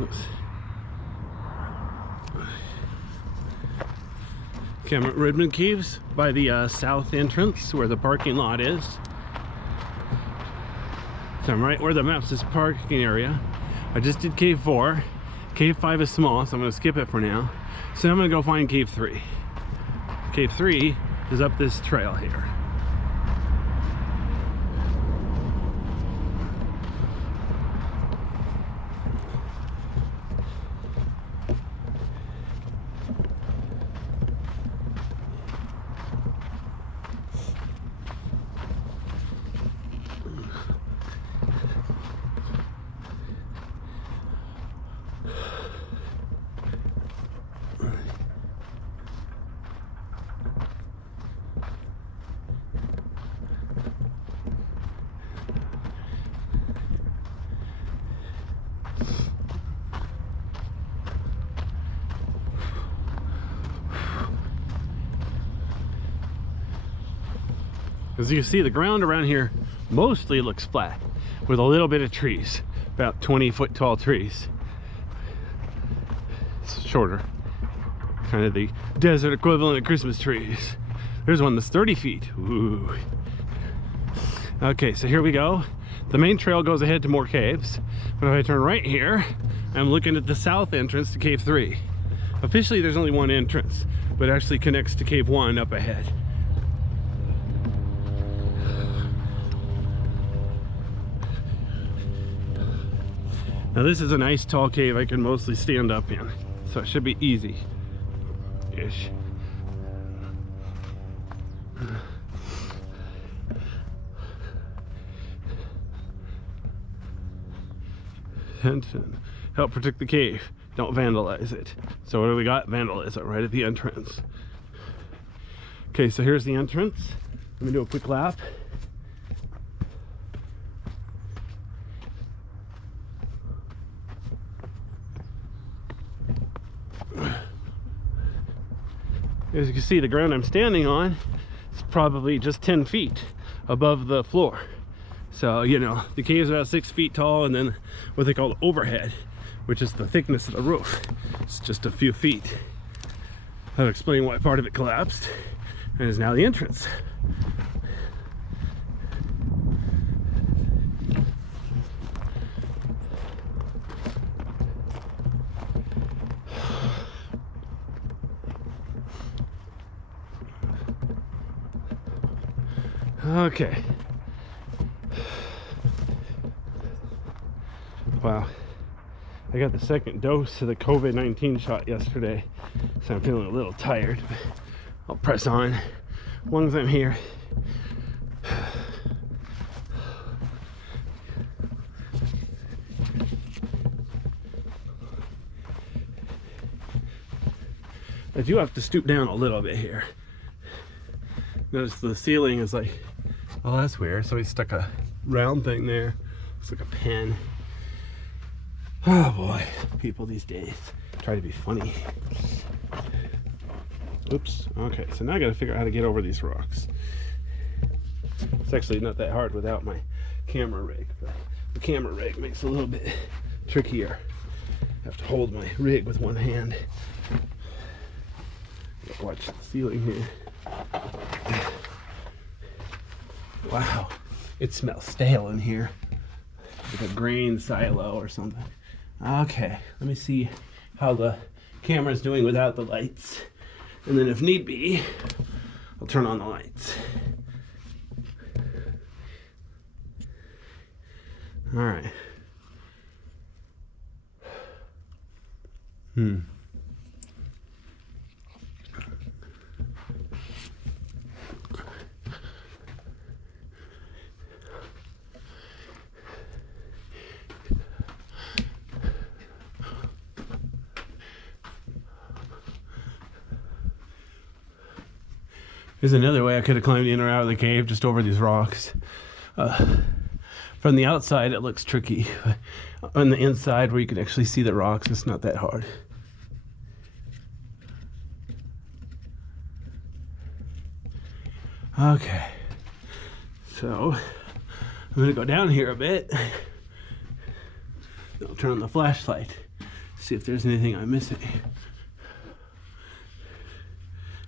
Oops. Okay, I'm at Redmond Caves by the south entrance where the parking lot is. So I'm right where the map says parking area. I just did cave 4. Cave 5 is small, so I'm going to skip it for now. So I'm going to go find cave 3. Cave 3 is up this trail here. As you can see, the ground around here mostly looks flat with a little bit of trees, about 20-foot tall trees. It's shorter, kind of the desert equivalent of Christmas trees. There's one that's 30 feet. Ooh. Okay, so here we go. The main trail goes ahead to more caves, but if I turn right here, I'm looking at the south entrance to cave 3. Officially there's only one entrance, but it actually connects to cave 1 up ahead. Now this is a nice tall cave I can mostly stand up in, so it should be easy-ish. And help protect the cave, don't vandalize it. So what do we got? Vandalism right at the entrance. Okay, so here's the entrance. Let me do a quick lap. As you can see, the ground I'm standing on is probably just 10 feet above the floor. So, you know, the cave is about 6 feet tall, and then what they call the overhead, which is the thickness of the roof, it's just a few feet. That'll explain why part of it collapsed and is now the entrance. Okay. Wow. I got the second dose of the COVID-19 shot yesterday, so I'm feeling a little tired, but I'll press on as long as I'm here. I do have to stoop down a little bit here. Notice the ceiling is like, oh, that's weird. So he stuck a round thing there. Looks like a pen. Oh boy, people these days try to be funny. Oops. Okay, so now I gotta figure out how to get over these rocks. It's actually not that hard without my camera rig, but the camera rig makes it a little bit trickier. I have to hold my rig with one hand. Watch the ceiling here. Wow, it smells stale in here, like a grain silo or something. Okay, let me see how the camera's doing without the lights, and then if need be, I'll turn on the lights. All right. There's another way I could have climbed in or out of the cave, just over these rocks. From the outside it looks tricky. On the inside where you can actually see the rocks, it's not that hard. Okay, so I'm gonna go down here a bit. I'll turn on the flashlight See if there's anything I'm missing.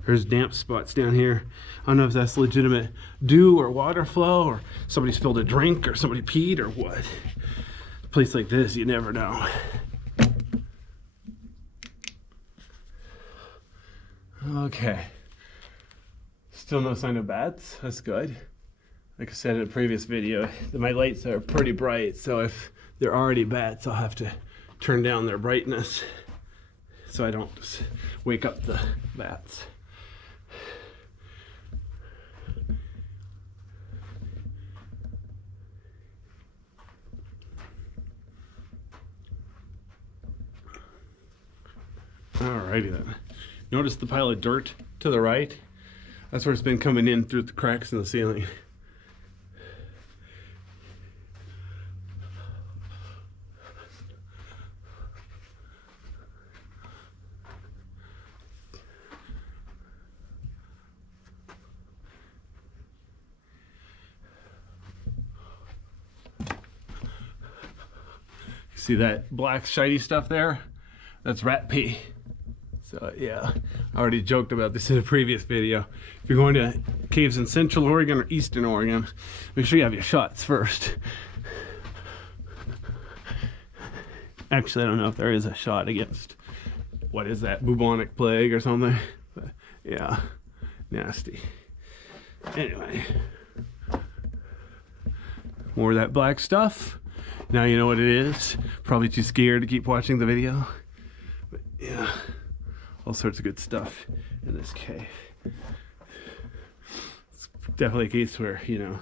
There's damp spots down here. I don't know if that's legitimate dew or water flow, or somebody spilled a drink, or somebody peed, or what. A place like this, you never know. Okay. Still no sign of bats. That's good. Like I said in a previous video, my lights are pretty bright, so if there are any bats, I'll have to turn down their brightness so I don't just wake up the bats. Alrighty then. Notice the pile of dirt to the right? That's where it's been coming in through the cracks in the ceiling. See that black shiny stuff there? That's rat pee. So yeah, I already joked about this in a previous video. If you're going to caves in Central Oregon or Eastern Oregon, make sure you have your shots first. Actually, I don't know if there is a shot against, what is that, bubonic plague or something? But yeah, nasty. Anyway, more of that black stuff. Now you know what it is. Probably too scared to keep watching the video. But yeah, all sorts of good stuff in this cave. It's definitely a case where, you know,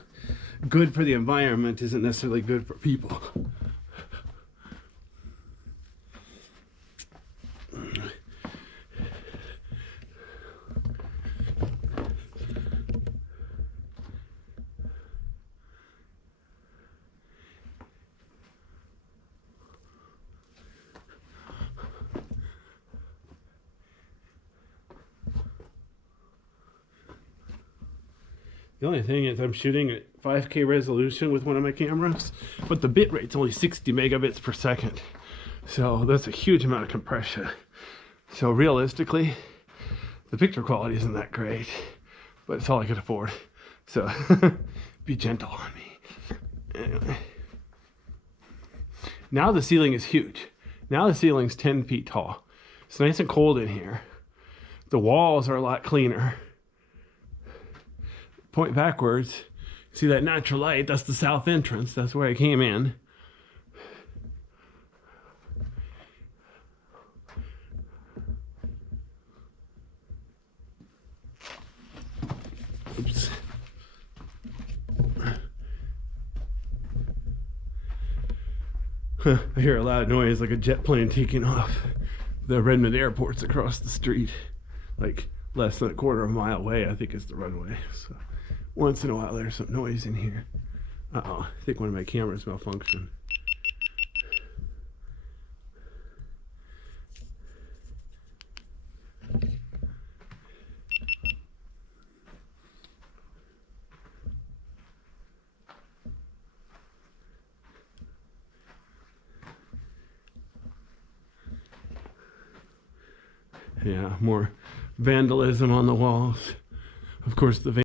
good for the environment isn't necessarily good for people. The only thing is I'm shooting at 5K resolution with one of my cameras, but the bit rate's only 60 megabits per second. So that's a huge amount of compression. So realistically, the picture quality isn't that great, but it's all I could afford. So be gentle on me. Anyway. Now the ceiling is huge. Now the ceiling's 10 feet tall. It's nice and cold in here. The walls are a lot cleaner. Point backwards, see that natural light? That's the south entrance. That's where I came in. Oops. I hear a loud noise like a jet plane taking off. The Redmond airport's across the street, like less than a quarter of a mile away, I think is the runway. So once in a while there's some noise in here. Uh-oh, I think one of my cameras malfunctioned. Yeah, more vandalism on the walls. Of course, the